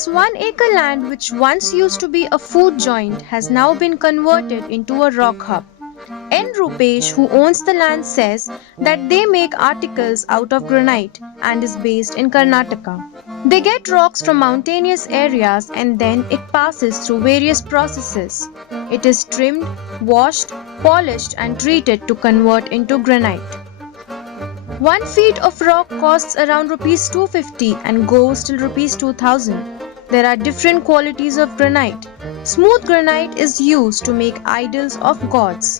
This 1 acre land, which once used to be a food joint, has now been converted into a rock hub. N. Rupesh, who owns the land, says that they make articles out of granite and is based in Karnataka. They get rocks from mountainous areas and then it passes through various processes. It is trimmed, washed, polished and treated to convert into granite. 1 feet of rock costs around Rs 250 and goes till Rs 2000. There are different qualities of granite. Smooth granite is used to make idols of gods.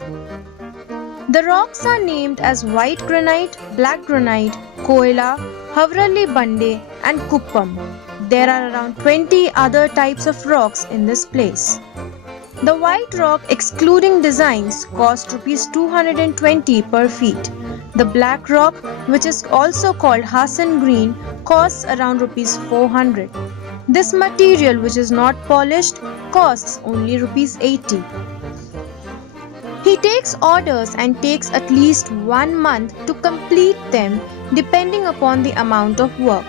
The rocks are named as white granite, black granite, koila, Havralli Bande and Kuppam. There are around 20 other types of rocks in this place. The white rock, excluding designs, cost Rs 220 per feet. The black rock, which is also called Hassan green, costs around Rs 400. This material, which is not polished, costs only Rs 80. He takes orders and takes at least 1 month to complete them depending upon the amount of work.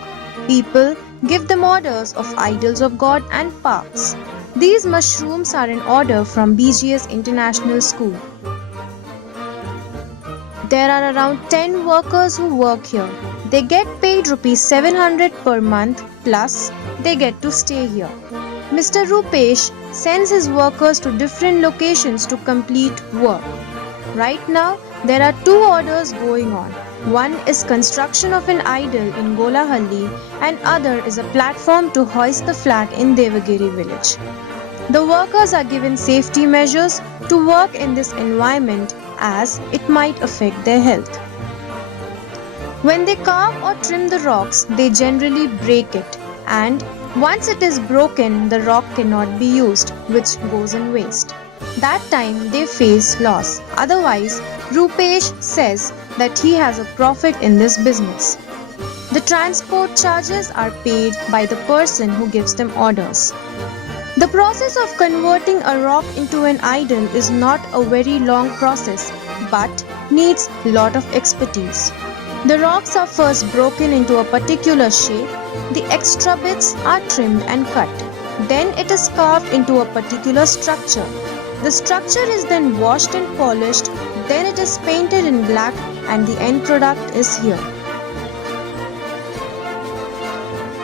People give them orders of idols of God and parks. These mushrooms are in order from BGS International School. There are around 10 workers who work here. They get paid Rs 700 per month plus they get to stay here. Mr. Rupesh sends his workers to different locations to complete work. Right now, there are 2 orders going on. One is construction of an idol in Golahalli and other is a platform to hoist the flag in Devagiri village. The workers are given safety measures to work in this environment as it might affect their health. When they carve or trim the rocks, they generally break it, and once it is broken, the rock cannot be used, which goes in waste. That time they face loss. Otherwise, Rupesh says that he has a profit in this business. The transport charges are paid by the person who gives them orders. The process of converting a rock into an idol is not a very long process, but needs a lot of expertise. The rocks are first broken into a particular shape, the extra bits are trimmed and cut. Then it is carved into a particular structure. The structure is then washed and polished, then it is painted in black and the end product is here.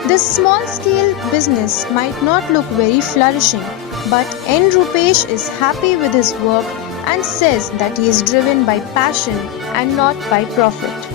This small-scale business might not look very flourishing, but N. Rupesh is happy with his work and says that he is driven by passion and not by profit.